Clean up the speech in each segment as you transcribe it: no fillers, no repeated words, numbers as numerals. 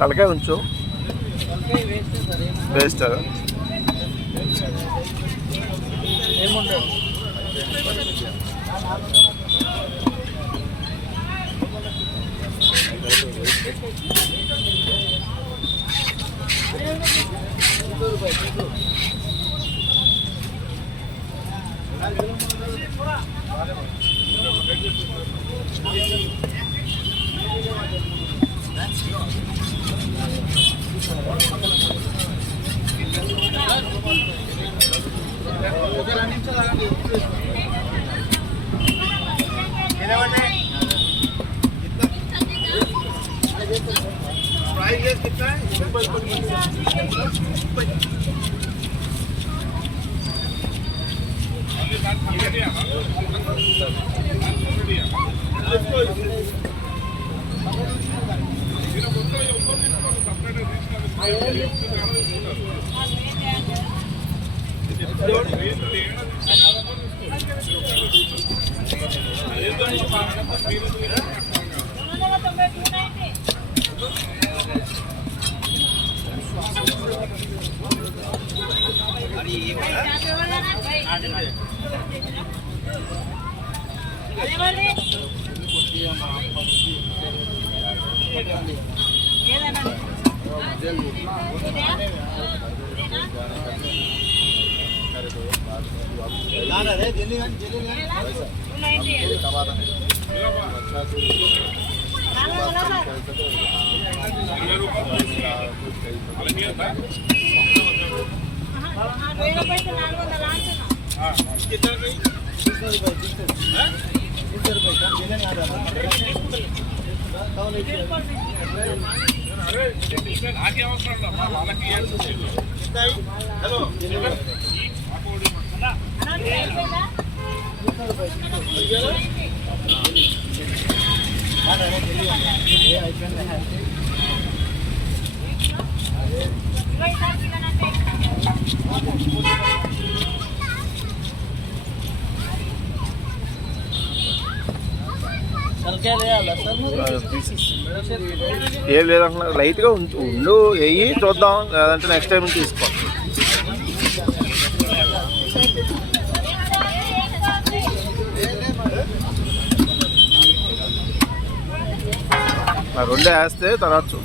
తలకాయ ఉంచు వేస్ట్ ఏముండదు. ఏం లేదన్నా లైట్గా ఉండు వెయ్యి చూద్దాం, లేదంటే నెక్స్ట్ టైం తీసుకో. రెండే వేస్తే తర్వాత చూ.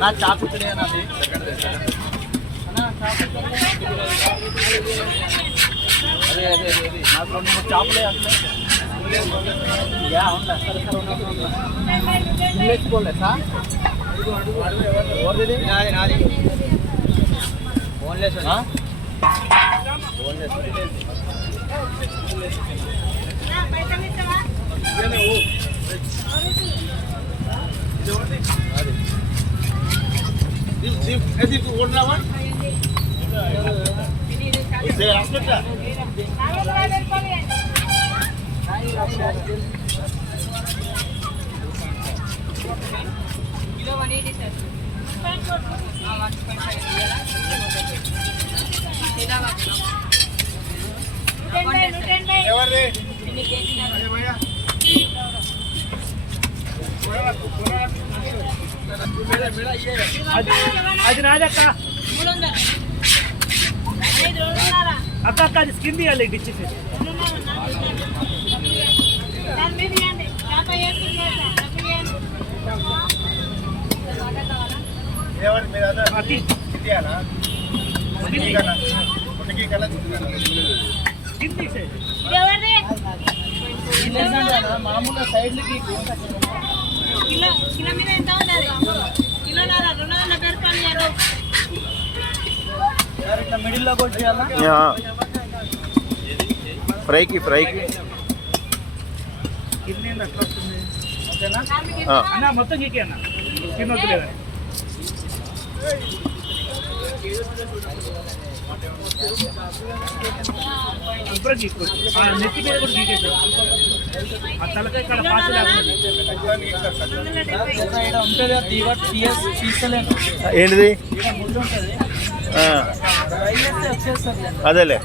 నా చాప్ ఇక్కడ నాది అదే నాకు 2-3 చాపులే అంటే ఫిల్లెట్స్ బోన్లెస్సా నాది బోన్లెస్ బోన్లెస్ అది నాదక్క అక్క అక్క అది స్కిన్ తీయాలి ఇచ్చేసి మామూలుగా సైడ్లకి కిలో మీద ఎంత ఉన్నది కిలో 240 రూపాయలు ఇట్లా మిడిల్లో కొట్టేయాలా ఫ్రైకి కింద అట్లా వస్తుంది ఓకేనా అన్న మొత్తం గీకి అన్న కింద వద్దులేదని ఇప్పుడు గీక్కోవచ్చు నెత్తి మీద కూడా గీకేసారు ఆ తలకాయ ఇక్కడ పాస్ లేకుండా ఉంటుంది తీసలేను ఏంటిది ముళ్ళు ఉంటుంది వచ్చేస్తుంది అదేలే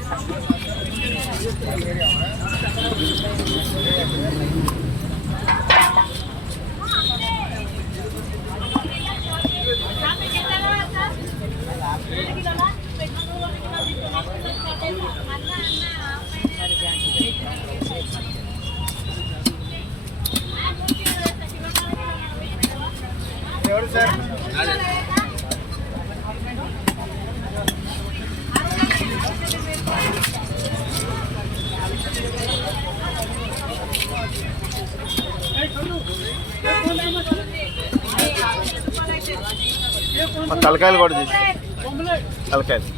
ఎవరు సార్ తలకాయలు కూడా తీసి తలకాయలు